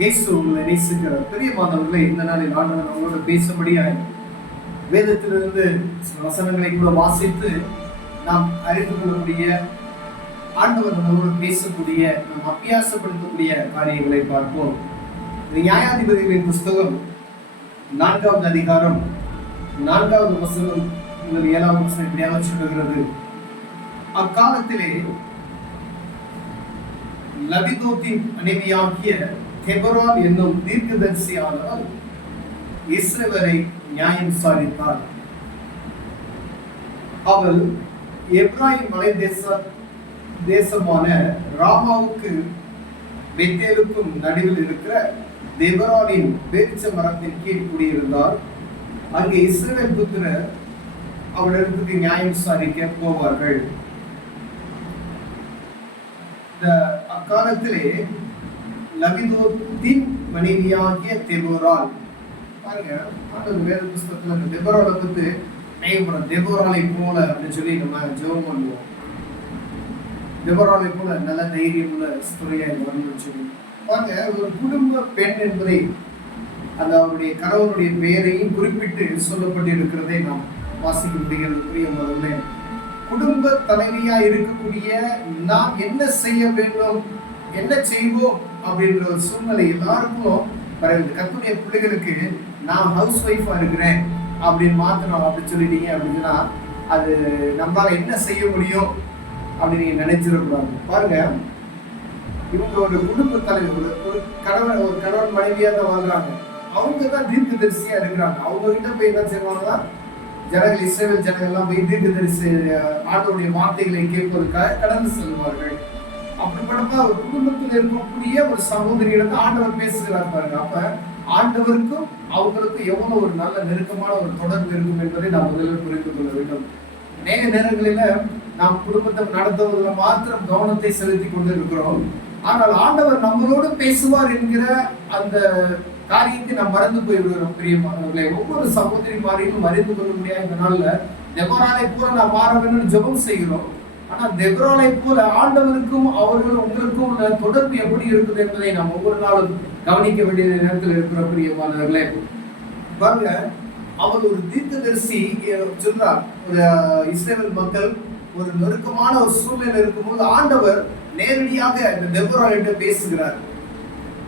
இயேசு உங்களை நேசிக்கிற பிரியமானவர்களை இந்த நாளில் ஆண்டவர் நம்மளோட பேசும்படியாய் வேதத்திலிருந்து சில வசனங்களை கூட வாசித்து நாம் அறிந்து கொள்ளக்கூடிய, ஆண்டவர் நம்மளோடு பேசக்கூடிய, நாம் அபியாசப்படுத்தக்கூடிய காரியங்களை பார்ப்போம். நியாயாதிபதிகளின் புஸ்தகம் 4வது அதிகாரம் 4வது வசனம் முதல் 7வது வசனம் இப்படியாக சொல்லுகிறது. அக்காலத்திலே லபிதோத்தின் மனைவியாகிய தெபொராள் என்னும் தீர்க்கதரிசியானவர் இஸ்ரவேலை நியாயம் விசாரித்தார். அவள் எப்ராயிம் மலை தேசமான ராமாவுக்கு பெத்தேலுக்கும் நடுவில் இருக்கிற தெபொராளின் பேரிச்ச மரத்தின் கீழ் குடியிருந்தார். அங்கே இஸ்ரவேல் புத்திரர் அவளிடத்துக்கு நியாயம் விசாரிக்க போவார்கள். அக்காலத்திலே லபிதோத்தின் மனைவியாகிய தெபொராள், பாருங்க வேத புஸ்தகத்துல இந்த தெபொராளை பத்தி தெபொராளை போல அப்படின்னு சொல்லி நம்ம ஜெபம் பண்ணுவோம். தெபொராளை போல நல்ல தைரியம் உள்ள ஸ்திரியா வரணும்னு சொல்லி பாருங்க. ஒரு குடும்ப பெண் என்பதை அந்த அவருடைய கணவனுடைய பெயரையும் குறிப்பிட்டு சொல்லப்பட்டிருக்கிறதை நாம் வாசிக்க முடிகிறது. பிரியமானவர்களே, குடும்ப தலைவியா இருக்கக்கூடிய நாம் என்ன செய்ய வேண்டும், என்ன செய்வோம் அப்படின்ற ஒரு சூழ்நிலை எல்லாருக்கும் கர்த்தருடைய பிள்ளைகளுக்கு நான் ஹவுஸ் ஒய்ஃபா இருக்கிறேன் அப்படின்னு மாத்தணும் அப்படின்னு சொல்லிட்டீங்க அப்படின்னா அது நம்மளால என்ன செய்ய முடியும் அப்படின்னு நீங்க நினைச்சிடக்கூடாது. பாருங்க, இவங்க ஒரு குடும்ப தலைவர், ஒரு கணவன் மனைவியா தான் வாழ்றாங்க. அவங்க தான் தீர்க்கதரிசியா இருக்கிறாங்க. அவங்க கிட்ட போய் என்ன செய்வாங்கன்னா, ஜனங்கள் இஸ்ரவேல் ஜனங்கள் எல்லாம் போய் தீர்க்கதரிசி ஆண்டவருடைய வார்த்தைகளை கேட்பதற்காக கடந்து செல்வார்கள். அப்படிப்பட்ட ஒரு குடும்பத்தில் இருக்கக்கூடிய ஒரு சகோதரியிடம் ஆண்டவர் பேசுகிறார் பாருங்க. அப்ப ஆண்டவருக்கும் அவங்களுக்கும் எவ்வளவு ஒரு நல்ல நெருக்கமான ஒரு தொடர்பு இருக்கும் என்பதை நாம் முதலில் புரிந்து கொள்ள வேண்டும். அநேக நேரங்களில நாம் குடும்பத்தை நடத்துவதில் மாத்திரம் கவனத்தை செலுத்தி கொண்டு இருக்கிறோம். ஆனால் ஆண்டவர் நம்மளோடு பேசுவார் என்கிற அந்த காரியத்தை நாம் மறந்து போய்விடுகிறோம். பிரியமானவர்களே, ஒவ்வொரு சகோதரி மாறியும் அறிந்து கொள்ள முடியாது. இந்த நாள்ல தெபொராளை போல நாம் மாற வேண்டும் ஜெபம் செய்கிறோம். ஆனா தெபொராளை போல ஆண்டவருக்கும் அவர்களும் உங்களுக்கும் உள்ள தொடர்பு எப்படி இருக்குது என்பதை நாம் ஒவ்வொரு நாளும் கவனிக்க வேண்டிய நேரத்தில் இருக்கிற பிரியமானவர்களே. பாருங்க, அவர் ஒரு தீர்க்கதரிசி சொல்றார். ஒரு இஸ்ரவேல் மக்கள் ஒரு நெருக்கமான ஒரு சூழ்நிலை இருக்கும்போது ஆண்டவர் நேரடியாக இந்த தெபொராளிடம் பேசுகிறார்.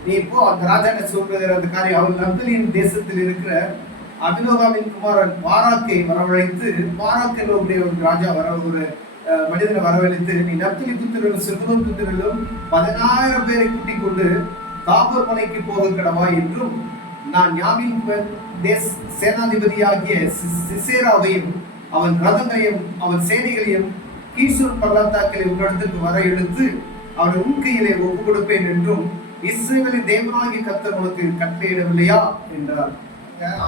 நீ இப்போ அந்த ராஜா சொல்ற அந்த காரியம், அவள் நப்தலியின் தேசத்தில் இருக்கிற அபினோகாமின் குமாரன் பாராக்கை வரவழைத்து, பாராக் என்ற ஒரு ராஜா ஒரு மனிதனை வரவழைத்து, நீ நப்தலி புத்திரரும் செபுலோன் புத்திரரும் 10,000 பேரை கூட்டிக் கொண்டு தாபோர் மலைக்கு போக கடவா என்றும், நான் யாமின் சேனாதிபதியாகிய சிசேராவையும் அவன் ரதங்களையும் அவன் சேனைகளையும் கீசூர் பள்ளத்தாக்களை உன்னிடத்துக்கு வர எடுத்து அவனை உன் கையிலே ஒப்பு கொடுப்பேன் என்றும் இஸ்ரவேலின் தேவனாகிய கர்த்தர் உனக்கு கட்டளையிடவில்லையா என்றார்.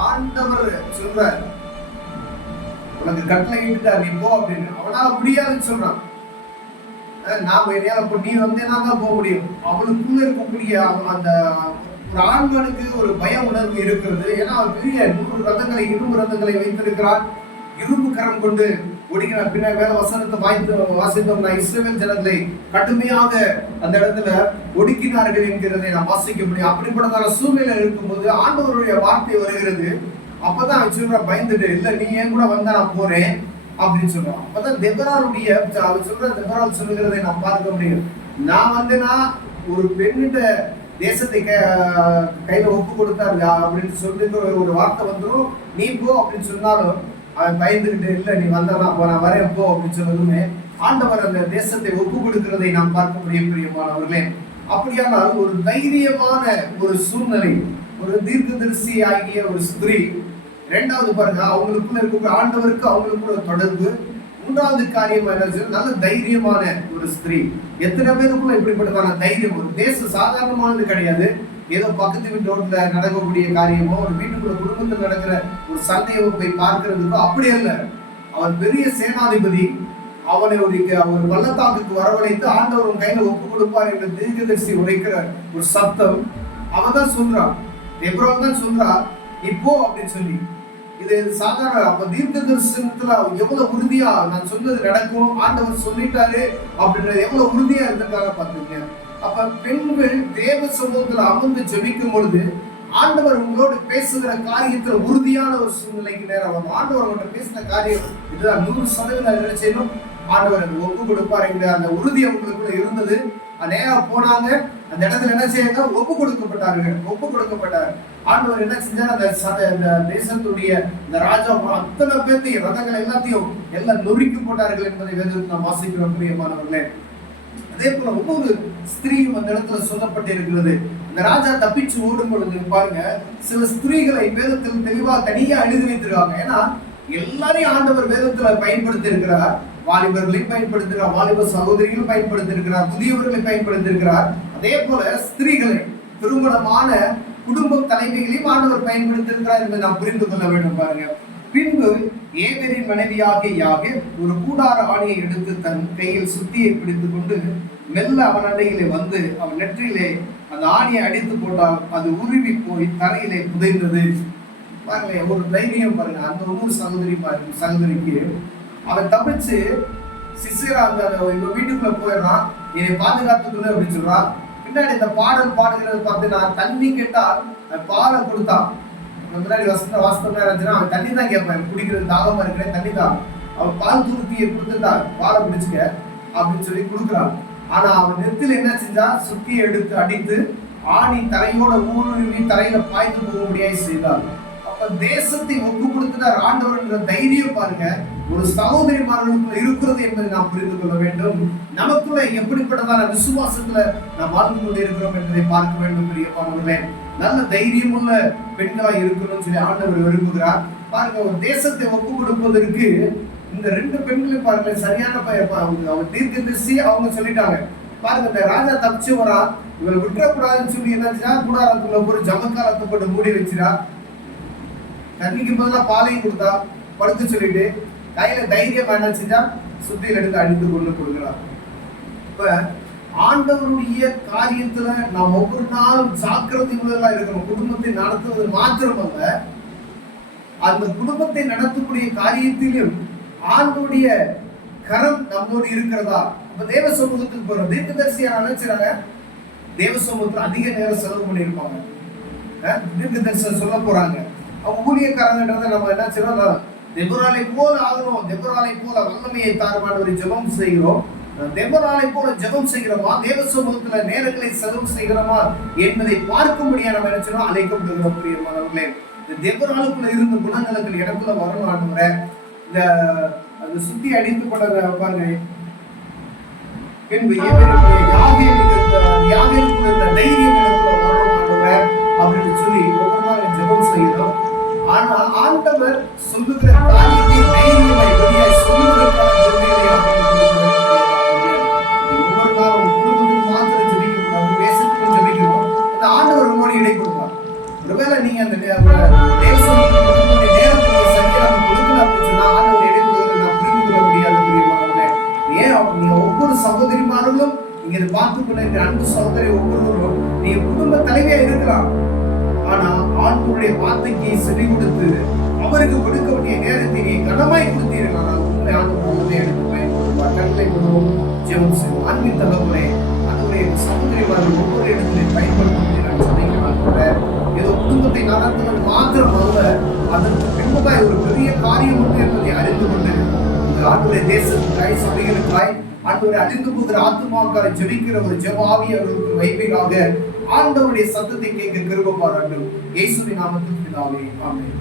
ஆண்டவர் சொல்றார், உனக்கு கட்டளையிட்டார், நீ போ அப்படின்னு. அவனால முடியாதுன்னு சொல்றான். நாம என்னால நீ வந்தேன்னா தான் போக முடியும். அவளுக்குள்ள இருக்கக்கூடிய அந்த ஒரு ஆண்களுக்கு ஒரு பய உணர்வு இருக்கிறது. ஏன்னா அவர் பெரிய 100 ரதங்களை, இரும்பு ரதங்களை வைத்திருக்கிறார். இரும்பு கரம் கொண்டு ஒடுக்கிறார். பின்ன வேற வசனத்தை வாசித்தோம்னா இஸ்ரவேல் ஜனங்களை கடுமையாக அந்த இடத்துல ஒடுக்கினார்கள் என்கிறதை நாம் வாசிக்க முடியும். அப்படிப்பட்ட சூழ்நிலை இருக்கும்போது ஆண்டவருடைய வார்த்தை வருகிறது. அப்பதான் வச்சுருக்க பயந்துட்டு, இல்ல நீ ஏன் கூட வந்தா நான் போறேன் அப்படின்னு சொல்றான். அப்பதான் தெபொராளுடைய அவர் சொல்ற தெபொராள் சொல்லுகிறதை நாம் பார்க்க முடியும். நான் வந்தேன்னா ஒரு பெண்ணிட்ட தேசத்தை கையில ஒப்பு கொடுத்தாரு அப்படின்னு சொல்லிட்டு ஒரு வார்த்தை வந்துடும், நீ போ அப்படின்னு சொன்னாலும் அவன் பயந்துகிட்டு, இல்ல நீ வந்தானா நான் வரேன் போ அப்படின்னு சொன்னதுமே ஆண்டவர் அந்த தேசத்தை ஒப்பு கொடுக்கிறதை நாம் பார்க்க முடியும். பிரியமானவர்களே, அப்படியானால் ஒரு தைரியமான ஒரு சூழ்நிலை, ஒரு தீர்க்கதரிசி ஆகிய ஒரு ஸ்திரீ. இரண்டாவது பாருங்க, அவங்களுக்குள்ள இருக்க ஆண்டவருக்கு அவங்களுக்குள்ள தொடர்பு. மூன்றாவது காரியம் என்ன, நல்ல தைரியமான ஒரு ஸ்திரீ. எத்தனை பேருக்குள்ள இப்படிப்பட்டதான தைரியம்? ஒரு தேசம் சாதாரணமானது கிடையாது. ஏதோ பக்கத்து வீட்டு ரோட்ல நடக்கக்கூடிய காரியமோ, ஒரு வீட்டுக்குள்ள குடும்பத்தில் நடக்கிற ஒரு சண்டையோ போய் பார்க்கறதுக்கோ அப்படி அல்ல. அவன் பெரிய சேனாதிபதி. அவனை ஒரு பள்ளத்தாக்குக்கு வரவழைத்து ஆண்டவர் கையில ஒப்பு கொடுப்பார் என்று தீர்க்கதரிசி உரைக்கிற ஒரு சத்தம். அவன் தான் சொல்றான், தெபொராள் தான் சொல்றா, இப்போ அப்படின்னு சொல்லி. இது சாதாரண. அப்ப தீர்க்க தரிசனத்துல எவ்வளவு உறுதியா நான் சொன்னது நடக்கும், ஆண்டவர் சொல்லிட்டாரு அப்படின்றது எவ்வளவு உறுதியா இருந்திருக்காங்க பாத்துங்க. அப்ப பெண்கள் தேவ சமூகத்துல அமர்ந்து ஜெபிக்கும் பொழுது ஆண்டவர் உங்களோடு பேசுகிற காரியத்துல உறுதியான ஒரு சூழ்நிலைக்கு நேரம் வரும். ஆண்டவர் உங்கள்கிட்ட பேசின காரியம் இதுதான் 100% என்ன செய்யணும், ஆண்டவர் அது ஒப்பு கொடுப்பார் என்ற அந்த உறுதி அவங்களுக்குள்ள இருந்தது. நேரம் போனாங்க, அந்த இடத்துல என்ன செய்யாங்க, ஒப்பு கொடுக்கப்பட்டார். ஆண்டவர் என்ன செஞ்சார், அந்த தேசத்துடைய இந்த ராஜா அத்தனை பேர்த்தையும் ரதங்கள் எல்லாத்தையும் எல்லாம் நொறுக்கி போட்டார்கள் என்பதை வேதத்தில் நாம் வாசிக்கிறோம் பிரியமானவர்களே. அதே போல ஒவ்வொரு ஸ்திரீயும் அந்த இடத்துல சொல்லப்பட்டிருக்கிறது. இந்த ராஜா தப்பிச்சு ஓடும் பொழுது பாருங்க, சில ஸ்திரீகளை வேதத்தில் தெளிவா தனியா எழுதி வைத்திருக்காங்க. ஏன்னா எல்லாரையும் ஆண்டவர் வேதத்துல பயன்படுத்தி இருக்கிறார். வாலிபர்களையும் பயன்படுத்துகிறார், வாலிப சகோதரிகளும் பயன்படுத்தி இருக்கிறார், முதியவர்களை பயன்படுத்தி இருக்கிறார். அதே போல ஸ்திரீகளை, திருமணமான குடும்ப தலைவிகளையும் ஆண்டவர் பயன்படுத்தி இருக்கிறார் என்று நாம் புரிந்து கொள்ள வேண்டும். பாருங்க, பின்பு ஏபேரின் மனைவியாகிய யாகேல் ஒரு கூடார ஆணியை எடுத்து தன் கையில் சுத்தியை பிடித்துக் கொண்டு மெல்ல அவன் அண்டையிலே வந்து அவன் நெற்றியிலே அந்த ஆணியை அடித்து போட்டால் அது உருவி போய் தரையிலே புதைந்தது. பாருங்க, ஒரு தைரியம் பாருங்க. அந்த ஒவ்வொரு சகோதரிக்கு அவன் தப்பிச்சு சிசிரா எங்க வீட்டுக்குள்ள போயிடறான், என்னை பாதுகாத்துக்கணும் அப்படின்னு சொல்றான். பின்னாடி இந்த பாடல் பாடுகிறது பார்த்தீங்கன்னா, தண்ணி கேட்டால் பாலை கொடுத்தான். முன்னாடி வாசனை இருந்துச்சுன்னா அவன் தண்ணி தான் கேட்பான், குடிக்கிறது தாகமா இருக்கிறேன் தண்ணி தான். அவன் பால் தூக்கியை கொடுத்துட்டான், பாலை பிடிச்சுக்க அப்படின்னு சொல்லி கொடுக்குறான். ஆனா அவன் நெத்தில என்ன செஞ்சா, சுத்தியை எடுத்து அடித்து ஆணி தரையோட ஊடுருவி தரையில பாய்ந்து போக முடியாது செய்தார். அப்ப தேசத்தை ஒப்பு கொடுத்துட்டார் ஆண்டவர் என்ற தைரியம் பாருங்க ஒரு சகோதரிமார்களுக்குள்ள இருக்கிறது என்பதை நாம் புரிந்து கொள்ள வேண்டும். நமக்குள்ள எப்படிப்பட்டதான விசுவாசத்துல நாம் வாழ்ந்து கொண்டு இருக்கிறோம் என்பதை பார்க்க வேண்டும். பிரியமானவர்களே, நல்ல தைரியம் உள்ள பெண்களாக இருக்கணும்னு சொல்லி ஆண்டவர் விரும்புகிறார். பாருங்க, ஒரு தேசத்தை ஒப்பு கொடுப்பதற்கு இந்த 2 பெண்களும் பாருங்க சரியான அவர் தீர்க்கதரிசி அவங்க சொல்லிட்டாங்க. பாருங்க, இந்த ராஜா தப்பிச்சு வரா, இவரை விட்டுறக்கூடாதுன்னு சொல்லி என்னாச்சுன்னா கூடாரத்துக்குள்ள ஒரு ஜமக்காலத்தை போட்டு மூடி வச்சிரா, தண்ணிக்கு பதிலாக பாலையும் கொடுத்தா, படுத்து சொல்லிட்டு கையில தைரியம் என்ன செஞ்சா சுத்தியில் எடுத்து அடித்து கொண்டு கொடுக்கிறார். இப்ப ஆண்டவருடைய காரியத்துல நாம் ஒவ்வொரு நாளும் ஜாக்கிரதை உள்ளதா இருக்கணும். குடும்பத்தை நடத்துவது மாத்திரமல்ல, அந்த குடும்பத்தை நடத்தக்கூடிய காரியத்திலும் ஆண்டவருடைய கரம் நம்மோடு இருக்கிறதா. இப்ப தேவ சமூகத்துக்கு போறோம், தீர்க்கதரிசியா நினைச்சாங்க தேவ சமூகத்துல அதிக நேரம் செலவு பண்ணியிருப்பாங்க, தீர்க்கதரிசனம் சொல்ல போறாங்க. அவங்க ஊழியக்காரங்கன்றதை நம்ம என்ன செய்யறோம், தெபொராளை போல ஆகணும், தெபொராளை போல வல்லமையை தாருமானவரை ஜெபம் செய்கிறோம். தெபொராளை போல ஜெபம் செய்கிறோமா, தேவ சமூகத்துல நேரங்களை செலவு செய்கிறோமா என்பதை பார்க்கும்படியா நம்ம என்ன செய்யறோம், அழைக்கப்படுகிறோம். பிரியமானவர்களே, இந்த தெபொராளுக்குள்ள இருந்த குணங்களுக்கு இடத்துல வரணும். ஆண்டவரே, இந்த அந்த சுத்தி அடித்து கொண்ட பாருங்க, பின்பு யாகேலுக்குள்ள இந்த தைரியம் இடத்துல வரணும் ஆண்டவரே அப்படின்னு சொல்லி ஒவ்வொரு நாள் ஜெபம் செய்கிறோம். ஆனா ஆண்டவர் சொல்லுகிற காரியத்தை தைரியமாய் வெளியாய் சொல்லுவதற்கான ஒவ்வொரு நாளும் குடும்பத்துக்கு மாத்திரம் ஜெபிக்கணும், அவங்க பேசுறதுக்கு ஜெபிக்கணும். அந்த ஆண்டவர் உங்களோட இடை கொடுப்பார். ஒருவேளை நீங்க அந்த தேவசனுடைய நேரத்தை சரியா கொடுக்கல அப்படின்னு சொன்னா ஆண்டவர் இடை கொடுக்கறத நான் புரிந்து கொள்ள முடியாது. புரியுமானே, ஏன் நீங்க ஒவ்வொரு சகோதரிமார்களும் நீங்க இதை பார்த்து கொள்ள அன்பு சகோதரி ஒவ்வொருவரும் நீங்க குடும்ப தலைவியா இருக்கலாம். ஆனா ஆண்டவருடைய வார்த்தைக்கு செவி கொடுத்து அவருக்கு கொடுக்க வேண்டிய நேரத்தை நீ கனமாய் கொடுத்தீர்கள். உங்களை ஆண்டவரை எடுத்து பயன்படுத்துவார். கண்களை முழுவதும் ஜெபம் செய்வோம். அன்பின் தலைமுறை அதனுடைய சகோதரிமார்கள் ஒவ்வொரு இடத்திலே பயன்படுத்த ஏதோ குடும்பத்தை நடத்துவது மாத்திரம் அல்ல, அதற்கு பின்பதாய் ஒரு பெரிய காரியம் உண்டு என்பதை அறிந்து கொண்டு ஆண்டவருடைய தேசத்துக்காய் சபைகளுக்காய் ஆண்டவரை அழிந்து போகிற ஆத்துமாக்காரை ஜெபிக்கிற ஒரு ஜெபாவி அவர்களுக்கு வைப்பீராக. ஆண்டவருடைய சத்தத்தை கேட்க கிருபை பாராட்டும். இயேசுவின் நாமத்தில் பிதாவே, ஆமென்.